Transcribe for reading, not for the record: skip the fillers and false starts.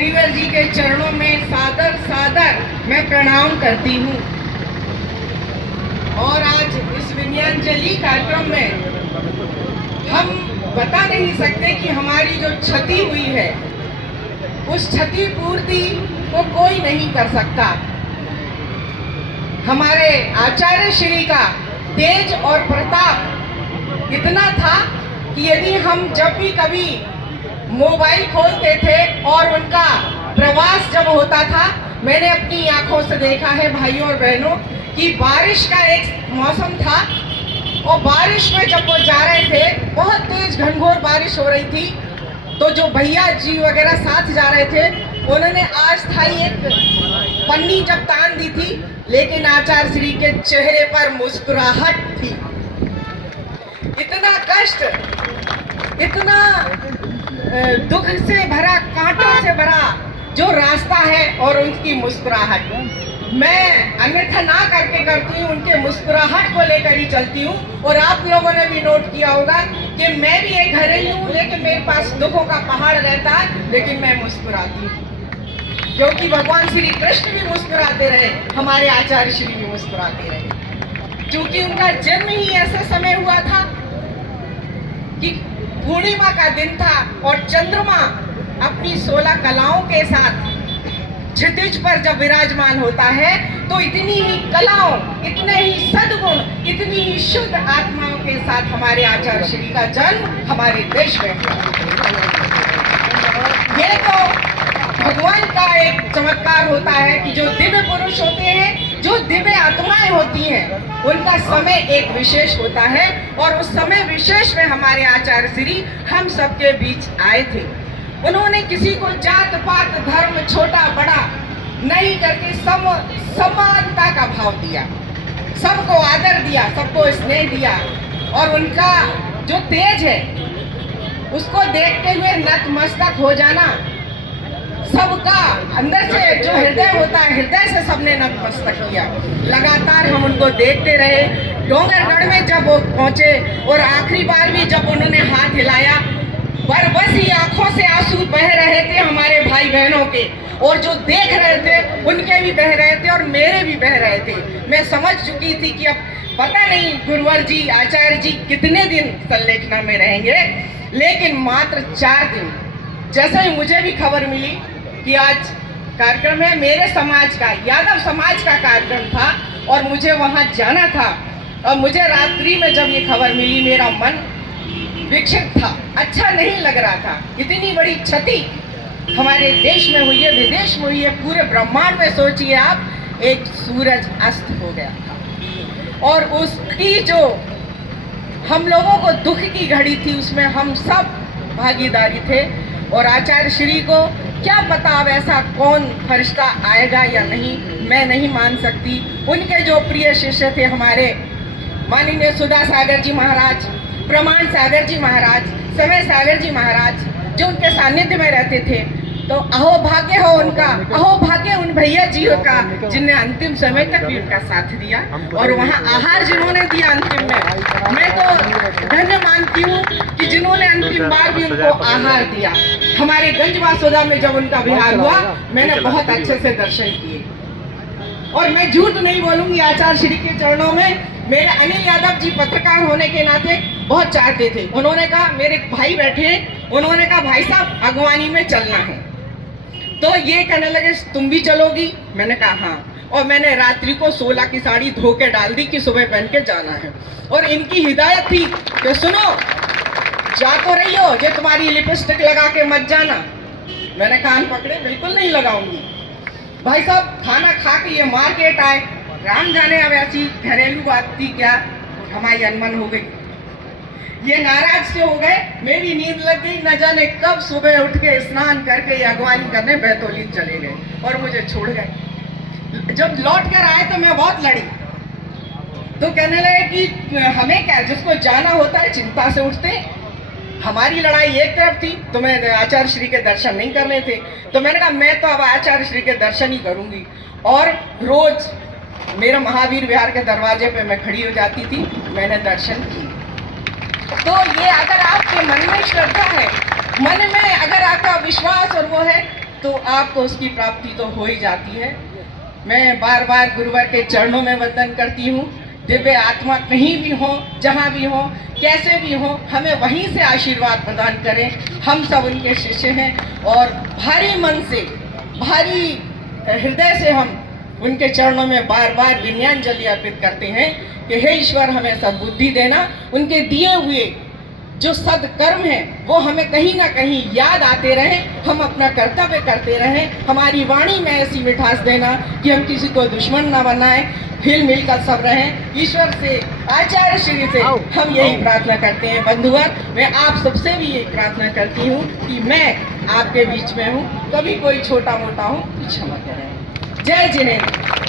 गुरुवर जी के चरणों में सादर सादर मैं प्रणाम करती हूँ। और आज इस विनयांजलि कार्यक्रम में हम बता नहीं सकते कि हमारी जो क्षति हुई है उस क्षति पूर्ति को कोई नहीं कर सकता। हमारे आचार्य श्री का तेज और प्रताप इतना था कि यदि हम जब भी कभी मोबाइल खोलते थे और उनका प्रवास जब होता था, मैंने अपनी आंखों से देखा है भाइयों और बहनों कि बारिश का एक मौसम था और बारिश में जब वो जा रहे थे, बहुत तेज घनघोर बारिश हो रही थी, तो जो भैया जी वगैरह साथ जा रहे थे उन्होंने अस्थायी एक पन्नी जब तान दी थी, लेकिन आचार्य श्री के चेहरे पर मुस्कुराहट थी। इतना कष्ट, इतना दुख से भरा, कांटों से भरा जो रास्ता है और उनकी मुस्कुराहट, मैं अन्यथा ना करके करती हूँ, उनके मुस्कुराहट को लेकर ही चलती हूँ। और आप लोगों ने भी नोट किया होगा कि मैं भी एक घरेलू हूँ, लेकिन मेरे पास दुखों का पहाड़ रहता है, लेकिन मैं मुस्कुराती हूँ, क्योंकि भगवान श्री कृष्ण भी मुस्कुराते रहे, हमारे आचार्य श्री भी मुस्कुराते रहे, क्योंकि उनका जन्म ही ऐसे समय हुआ था कि पूर्णिमा का दिन था और चंद्रमा अपनी 16 कलाओं के साथ क्षितिज पर जब विराजमान होता है, तो इतनी ही कलाओं, इतने ही सद्गुण, इतनी ही शुद्ध आत्माओं के साथ हमारे आचार्य श्री का जन्म हमारे देश में हुआ। ये तो भगवान का एक चमत्कार होता है कि जो दिव्य पुरुष होते हैं, जो दिव्य आत्माएं होती हैं, उनका समय एक विशेष होता है और उस समय विशेष में हमारे आचार्य श्री हम सबके बीच आए थे। उन्होंने किसी को जात पात धर्म छोटा बड़ा नहीं करके समानता का भाव दिया, सबको आदर दिया, सबको स्नेह दिया। और उनका जो तेज है उसको देखते हुए नतमस्तक हो जाना, सबका अंदर से जो हृदय होता है, हृदय से सबने नतमस्तक किया। लगातार हम उनको देखते रहे। डोंगरगढ़ में जब वो पहुंचे और आखिरी बार भी जब उन्होंने हाथ हिलाया, बरबसी आंखों से आंसू बह रहे थे हमारे भाई बहनों के, और जो देख रहे थे उनके भी बह रहे थे और मेरे भी बह रहे थे। मैं समझ चुकी थी कि अब पता नहीं गुरुवर जी, आचार्य जी कितने दिन संलेखना में रहेंगे, लेकिन मात्र 4 दिन। जैसे ही मुझे भी खबर मिली कि आज कार्यक्रम है, मेरे समाज का, यादव समाज का कार्यक्रम था और मुझे वहां जाना था, और मुझे रात्रि में जब ये खबर मिली, मेरा मन विक्षिप्त था, अच्छा नहीं लग रहा था। इतनी बड़ी क्षति हमारे देश में हुई है, विदेश में हुई है, पूरे ब्रह्मांड में सोचिए आप, एक सूरज अस्त हो गया था और उसकी जो हम लोगों को दुख की घड़ी थी, उसमें हम सब भागीदारी थे। और आचार्य श्री को क्या पता अब ऐसा कौन फरिश्ता आएगा या नहीं, मैं नहीं मान सकती। उनके जो प्रिय शिष्य थे हमारे माननीय सुधा सागर जी महाराज, प्रमाण सागर जी महाराज, समय सागर जी महाराज, जो उनके सानिध्य में रहते थे, तो अहो भाग्य हो उनका, अहो भाग्य उन भैया जी का जिन्हें अंतिम समय तक भी उनका साथ दिया और वहाँ आहार जिन्होंने दिया अंतिम में। मैं तो धन्य मानती हूँ कि जिन्होंने अंतिम बार भी उनको आहार दिया। हमारे गंजवासोदा में जब उनका विहार हुआ, मैंने बहुत अच्छे से दर्शन किए और मैं झूठ नहीं बोलूंगी, आचार्य श्री के चरणों में मेरे अनिल यादव जी पत्रकार होने के नाते बहुत चाहते थे। उन्होंने कहा, मेरे भाई बैठे, उन्होंने कहा भाई साहब अगवानी में चलना है, तो ये कहने लगे तुम भी चलोगी? मैंने कहा हाँ, और मैंने रात्रि को 16 की साड़ी धो के डाल दी कि सुबह पहन के जाना है। और इनकी हिदायत थी कि सुनो, जा तो रही हो, ये तुम्हारी लिपस्टिक लगा के मत जाना। मैंने कान पकड़े, बिल्कुल नहीं लगाऊंगी। भाई साहब खाना खा के ये मार्केट आए, राम जाने अब ऐसी घरेलू बात थी क्या, हमारी अनबन हो गई, ये नाराज से हो गए, मेरी नींद लग गई, न जाने कब सुबह उठ के स्नान करके ये अगवानी करने बैतौली चले गए और मुझे छोड़ गए। जब लौट कर आए तो मैं बहुत लड़ी, तो कहने लगे कि हमें क्या, जिसको जाना होता है चिंता से उठते। हमारी लड़ाई एक तरफ थी, तो मैं आचार्य श्री के दर्शन नहीं करने थे, तो मैंने कहा मैं तो अब आचार्य श्री के दर्शन ही करूंगी। और रोज मेरा महावीर विहार के दरवाजे पे मैं खड़ी हो जाती थी, मैंने दर्शन किए। तो ये अगर आपके मन में श्रद्धा है, मन में अगर आपका विश्वास और वो है, तो आपको उसकी प्राप्ति तो हो ही जाती है। मैं बार बार गुरुवर के चरणों में वंदन करती हूँ। दिव्य आत्मा कहीं भी हो, जहाँ भी हो, कैसे भी हो, हमें वहीं से आशीर्वाद प्रदान करें। हम सब उनके शिष्य हैं और भारी मन से, भारी हृदय से हम उनके चरणों में बार बार विनयांजलि अर्पित करते हैं कि हे ईश्वर, हमें सद्बुद्धि देना। उनके दिए हुए जो सदकर्म है वो हमें कहीं ना कहीं याद आते रहें, हम अपना कर्तव्य करते रहें। हमारी वाणी में ऐसी मिठास देना कि हम किसी को दुश्मन ना बनाएं, हिल मिल कर सब रहें। ईश्वर से, आचार्य श्री से हम यही प्रार्थना करते हैं। बंधुवर, मैं आप सबसे भी यही प्रार्थना करती हूँ कि मैं आपके बीच में हूँ, कभी कोई छोटा मोटा हूँ, क्षमा करें। जय जिनेंद्र।